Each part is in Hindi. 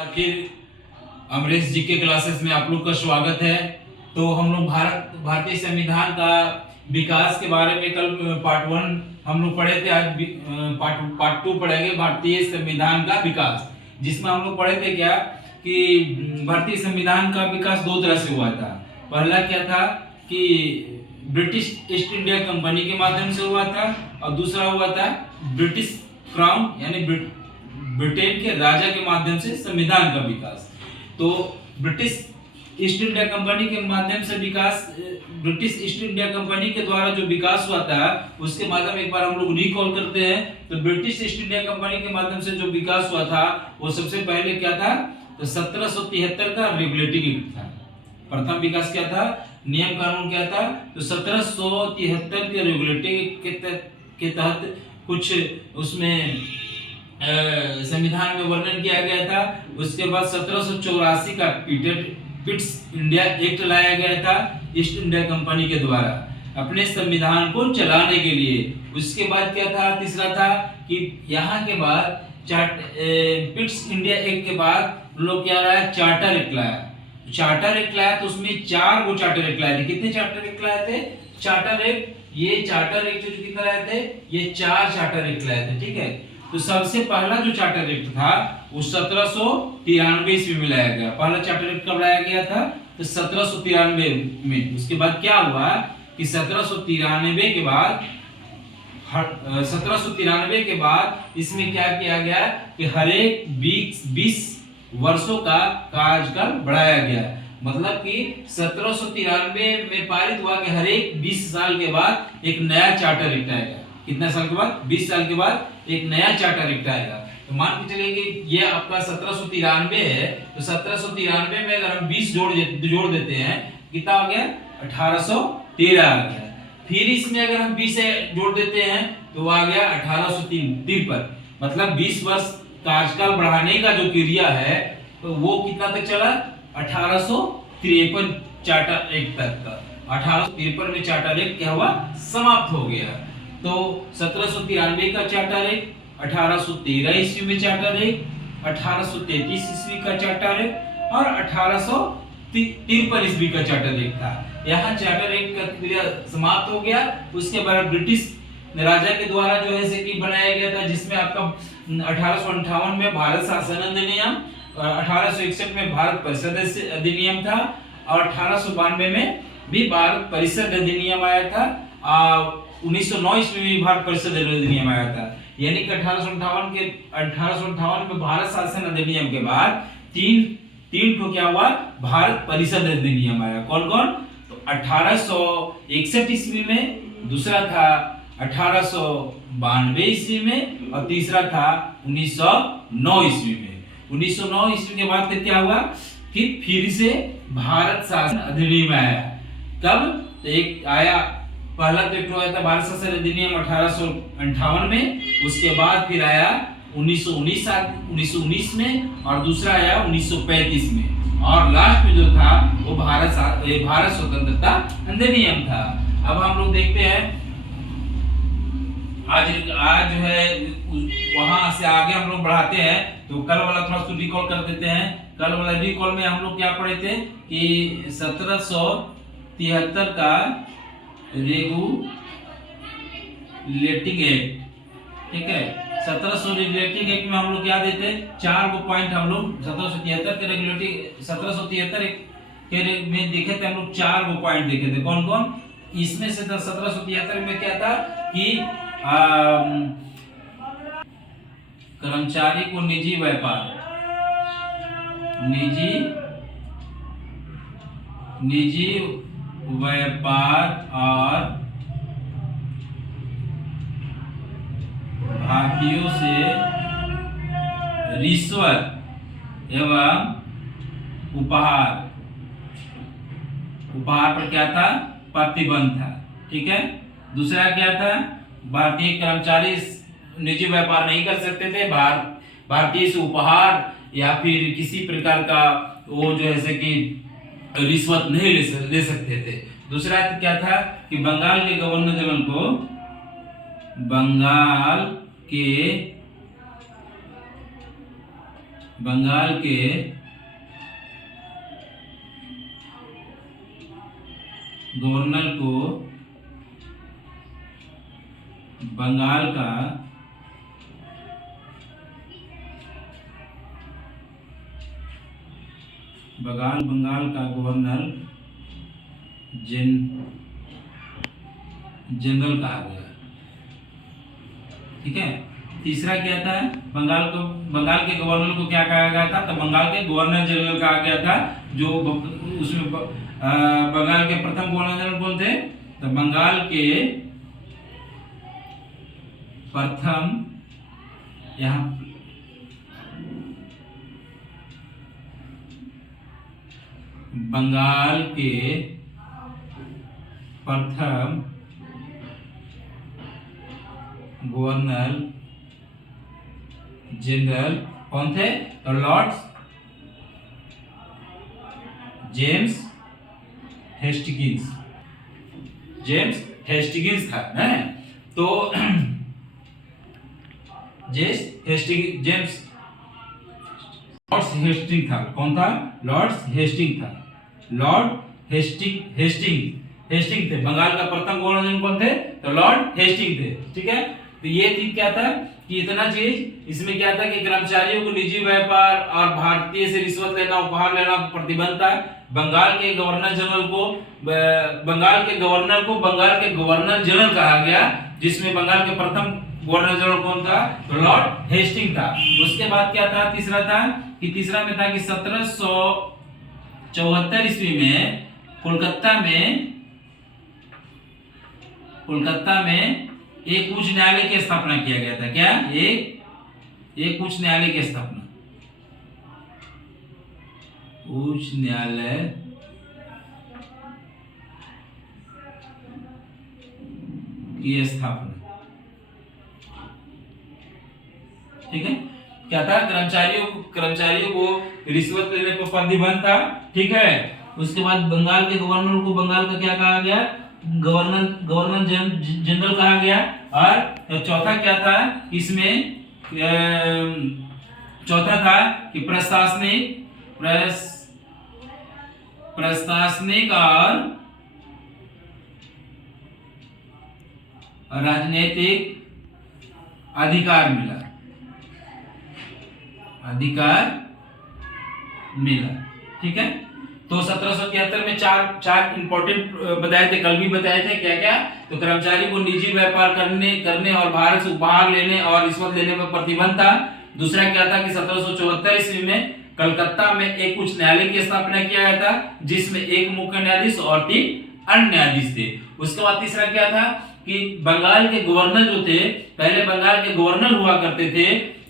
फिर अमरीश जी के क्लासेस में आप लोग का स्वागत है। तो हम लोग भारतीय संविधान का विकास के बारे में कल पार्ट 1 हम लोग पढ़े थे। आज पार्ट 2 पढ़ेंगे भारतीय संविधान का विकास, जिसमें हम लोग पढ़े थे क्या कि भारतीय संविधान का विकास दो तरह से हुआ था। पहला क्या था कि ब्रिटिश ईस्ट इंडिया कंपनी के माध्यम से हुआ था, और दूसरा हुआ था ब्रिटिश क्राउन यानी ब्रिटेन के राजा के माध्यम से संविधान का विकास। तो ब्रिटिश ईस्ट इंडिया कंपनी के माध्यम से विकास, ब्रिटिश ईस्ट इंडिया कंपनी के द्वारा जो विकास हुआ था उसके माध्यम एक बार हम लोग रिकॉल करते हैं। तो ब्रिटिश ईस्ट इंडिया कंपनी के माध्यम से जो विकास हुआ था वो सबसे पहले क्या था, तो 1773 का रेगुलेटिंग एक्ट था। प्रथम विकास क्या था, नियम कानून क्या था, तो 1773 के रेगुलेटिंग के तहत कुछ उसमें संविधान में वर्णन किया गया था। उसके बाद 1784 का पिट्स इंडिया एक्ट लाया गया था ईस्ट इंडिया कंपनी के द्वारा अपने संविधान को चलाने के लिए। उसके बाद क्या था, तीसरा था कि यहाँ के बाद पिट्स इंडिया एक्ट के बाद लोग क्या लाया, चार्टर एक्ट लाया। चार्टर एक्ट लाया तो उसमें 4 गो चार्टर एक्ट लाए थे। कितने चार्टर एक्ट लाए थे? चार्टर एक्ट, ये चार्टर एक्ट जो कितना लाए थे, ये 4 चार्टर एक्ट लाए थे। ठीक है, तो सबसे पहला जो चार्टर एक्ट था वो 1793 ईस्वी में लाया गया। पहला चार्टर एक्ट कब लाया गया था, तो 1793 में। उसके बाद क्या हुआ कि 1793 के बाद इसमें क्या किया गया कि हर एक 20 वर्षों का कार्यकाल बढ़ाया गया। मतलब कि 1793 में पारित हुआ कि हर एक 20 साल के बाद एक नया चार्टर एक्ट आएगा। कितना साल के बाद? 20 साल के बाद एक नया चार्टर एक्ट आएगा। तो मान के चलिए कि ये आपका 1793 है, तो 1793 में अगर हम 20 जोड़ देते हैं, कितना हो गया? 1813 आ गया। फिर इसमें अगर हम 20 जोड़ देते हैं तो आ गया 1853। मतलब 20 वर्ष कार्यकाल बढ़ाने का जो क्रिया है तो वो कितना तक चला? 1853 चार्टर एक्ट तक का। 1853 में चार्टर एक्ट क्या हुआ? समाप्त हो गया। तो 1793 का चार्टर एक्ट, 1813 ईस्वी में चार्टर एक्ट, 1833 ईस्वी का चार्टर एक्ट और 1853 ईस्वी का चार्टर एक्ट था। यहाँ चार्टर एक्ट का क्रिया समाप्त हो गया। उसके बाद ब्रिटिश राजा के द्वारा जो है से कि बनाया गया था, जिसमें आपका 1858 में भारत शासन अधिनियम, 1861 में भारत परिषद अधिनियम था, और 1892 में भी भारत परिषद अधिनियम आया था। 1909 ईस्वी में भारत परिषद अधिनियम आया था। यानी कि 1858 में भारत शासन अधिनियम के बाद तीन को क्या हुआ, भारत परिषद अधिनियम आया। कौन कौन? तो 1861 ईस्वी में, दूसरा था 1892 ईस्वी में, और तीसरा था 1909 ईस्वी में। 1909 ईस्वी के बाद फिर क्या हुआ कि फिर से भारत शासन अधिनियम आया। कब? तो एक आया, पहला तो एक हुआ था भारत शासन अधिनियम 1858 में, उसके बाद फिर आया 1919 में, और दूसरा आया 1935 में, और लास्ट में जो था वो भारत स्वतंत्रता अधिनियम था। अब हम लोग देखते हैं आज जो है वहां से आगे हम लोग बढ़ाते हैं। तो कल वाला थोड़ा सा रिकॉल कर देते हैं। कल वाला रिकॉल में हम लोग क्या पढ़े थे कि 1773 का रेगुलेटिंग एक्ट। ठीक है, 1700 रेगुलेटिंग एक्ट में हम लोग क्या देते, 4 गो पॉइंट हम लोग 1773 के रेगुलेटिंग 1773 के में देखे थे। हम लोग 4 गो पॉइंट देखे थे। कौन कौन? इसमें से 1773 में क्या था कि कर्मचारी को निजी व्यापार और भारतीयों से रिश्वत एवं उपहार पर क्या था? प्रतिबंध था। ठीक है, दूसरा क्या था? भारतीय कर्मचारी निजी व्यापार नहीं कर सकते थे, भारतीय से उपहार या फिर किसी प्रकार का वो जो है कि रिश्वत नहीं ले सकते थे। दूसरा क्या था कि बंगाल के गवर्नर जनरल को बंगाल के बंगाल के गवर्नर को बंगाल का बंगाल का गवर्नर जनरल कहा गया। ठीक है। तीसरा क्या था, बंगाल के गवर्नर को क्या कहा गया था, तो बंगाल के गवर्नर जनरल कहा गया था। जो उसमें बंगाल के प्रथम गवर्नर जनरल कौन थे, तो बंगाल के प्रथम, यहाँ बंगाल के प्रथम गवर्नर जनरल कौन थे, तो लॉर्ड जेम्स हेस्टिंग्स था है। तो जेम्स लॉर्ड हेस्टिंग था। कौन था, लॉर्ड हेस्टिंग था। लॉर्ड हेस्टिंग थे। बंगाल का प्रथम गवर्नर कौन थे, तो लॉर्ड हेस्टिंग थे। ठीक है। तो ये चीज क्या था कि इतना चीज इसमें क्या था कि कर्मचारियों को निजी व्यापार और भारतीय से रिश्वत लेना, उपहार लेना प्रतिबंध था। बंगाल के गवर्नर के गवर्नर जनरल कहा गया, जिसमें बंगाल के प्रथम गवर्नर जनरल कौन था, तो लॉर्ड हेस्टिंग था। उसके बाद क्या था, तीसरा में था कि 1774 ईस्वी में कोलकाता में एक उच्च न्यायालय की स्थापना किया गया था। क्या, एक उच्च न्यायालय की स्थापना, उच्च न्यायालय की स्थापना। ठीक है। क्या था, कर्मचारियों को रिश्वत लेने पर प्रतिबंध था। ठीक है। उसके बाद बंगाल के गवर्नर को बंगाल का क्या कहा गया, गवर्नर जनरल कहा गया। और चौथा क्या था इसमें, चौथा था कि प्रशासनिक और राजनीतिक अधिकार मिला। ठीक है। तो 1773 में चार इंपॉर्टेंट बताए थे, कल भी बताए थे। क्या क्या, तो कर्मचारी को निजी व्यापार करने और भारत से उपहार लेने और रिश्वत लेने पर प्रतिबंध था। दूसरा क्या था कि 1774 ईस्वी में कलकत्ता में एक उच्च न्यायालय की स्थापना किया गया था, जिसमें एक मुख्य न्यायाधीश और 3 अन्य न्यायाधीश थे। उसके बाद तीसरा क्या था कि बंगाल के गवर्नर जो थे, पहले बंगाल के गवर्नर हुआ करते थे।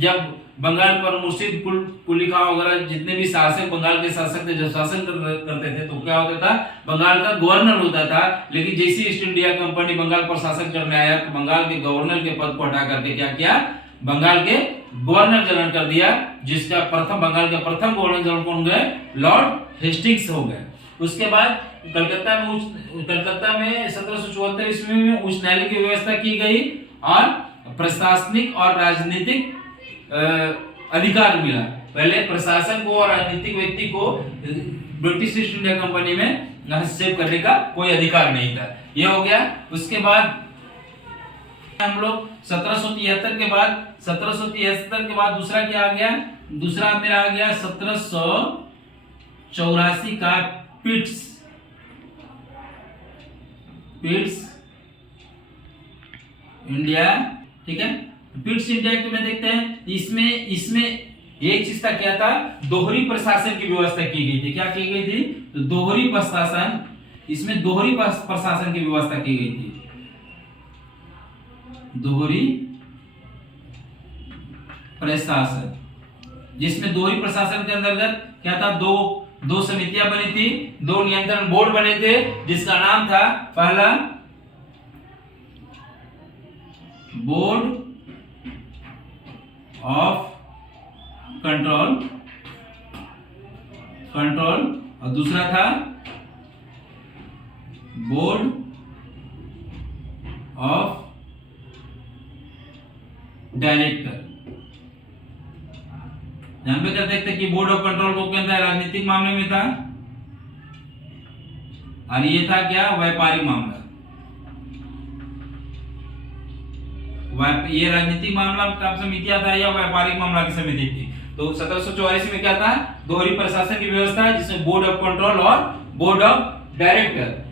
जब बंगाल पर मुर्शिद कुली खां वगैरह जितने भी शासक, बंगाल के शासक थे, जब शासन करते थे, तो क्या होता था, बंगाल का गवर्नर होता था। लेकिन जैसे ईस्ट इंडिया कंपनी बंगाल पर शासन करने आया, तो बंगाल के गवर्नर के पद को हटा करके क्या किया, बंगाल के गवर्नर जनरल कर दिया, जिसका बंगाल के प्रथम गवर्नर जनरल कौन गए, लॉर्ड हेस्टिंग्स हो गए। उसके बाद कलकत्ता में 1774 ईस्वी में उच्च न्यायालय की व्यवस्था की गई और प्रशासनिक और राजनीतिक अधिकार मिला। पहले प्रशासन को और राजनीतिक व्यक्ति को ब्रिटिश ईस्ट इंडिया कंपनी में हस्तक्षेप करने का कोई अधिकार नहीं था। यह हो गया। उसके बाद हम लोग 1773 के बाद दूसरा क्या आ गया, दूसरा मेरा आ गया 1784 का पिट्स इंडिया। ठीक है। पिट्स इंडिया एक्ट में देखते हैं, इसमें एक चीज का क्या था, दोहरी प्रशासन की व्यवस्था की गई थी। क्या की गई थी, तो दोहरी प्रशासन, इसमें दोहरी प्रशासन की व्यवस्था की गई थी। दोहरी प्रशासन, जिसमें दोहरी प्रशासन के अंतर्गत क्या था, दो समितियां बनी थी, 2 नियंत्रण बोर्ड बने थे, जिसका नाम था, पहला बोर्ड ऑफ कंट्रोल और दूसरा था बोर्ड ऑफ डायरेक्टर। यहाँ पे क्या देखते हैं कि बोर्ड ऑफ कंट्रोल को क्या था, राजनीतिक मामले में था, और ये था क्या, व्यापारिक मामला। ये राजनीतिक मामला का समितियां था या व्यापारिक मामला की समिति थी। तो 1744 में क्या था, दोहरी प्रशासन की व्यवस्था है, जिसमें बोर्ड ऑफ कंट्रोल और बोर्ड ऑफ डायरेक्टर।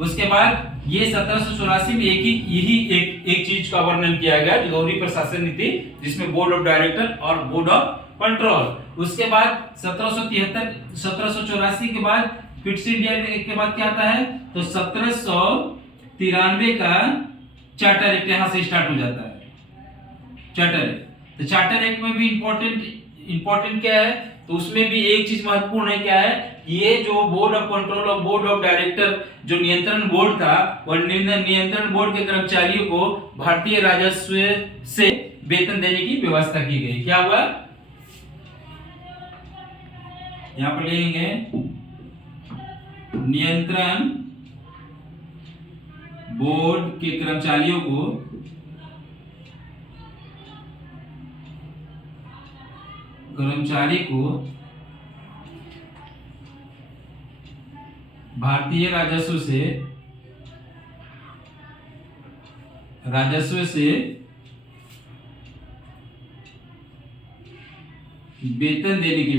उसके बाद ये 1784 में एक चीज का वर्णन किया गया, जो दोहरी प्रशासन नीति, जिसमें बोर्ड ऑफ डायरेक्टर और बोर्ड ऑफ कंट्रोल। उसके बाद 1784 के बाद फिट्स इंडिया के बाद क्या आता है, तो 1793 का चार्टर एक्ट यहां से स्टार्ट हो जाता है, चार्टर एक्ट। तो चार्टर एक्ट में भी इंपॉर्टेंट क्या है, तो उसमें भी एक चीज महत्वपूर्ण है, क्या है, ये जो बोर्ड ऑफ कंट्रोल और बोर्ड ऑफ डायरेक्टर जो नियंत्रण बोर्ड था, और नियंत्रण बोर्ड के कर्मचारियों को भारतीय राजस्व से वेतन देने की व्यवस्था की गई। क्या हुआ, यहां पर लिखेंगे, नियंत्रण बोर्ड के कर्मचारियों को भारतीय राजस्व से वेतन देने की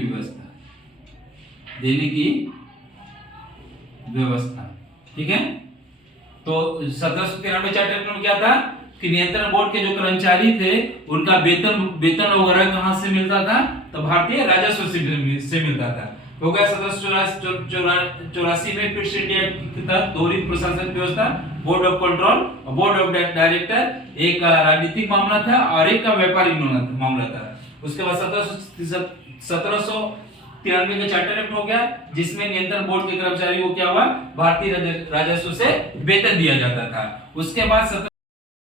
व्यवस्था, ठीक है। तो 1793 चार्टर में क्या था कि नियंत्रण बोर्ड के जो कर्मचारी थे, उनका वेतन वगैरह कहां से मिलता था, तो भारतीय राजस्व से मिलता था। हो गया 1784 में फिट्स इंडिया के तहत दोहरी प्रशासन व्यवस्था, बोर्ड ऑफ कंट्रोल और बोर्ड ऑफ डायरेक्टर, एक राजनीतिक मामला था और एक का व्यापारिक मामला था। उसके बाद 1793 का चार्टर एक्ट हो गया, जिसमें नियंत्रण बोर्ड के कर्मचारी को क्या हुआ, भारतीय राजस्व से वेतन दिया जाता था। उसके बाद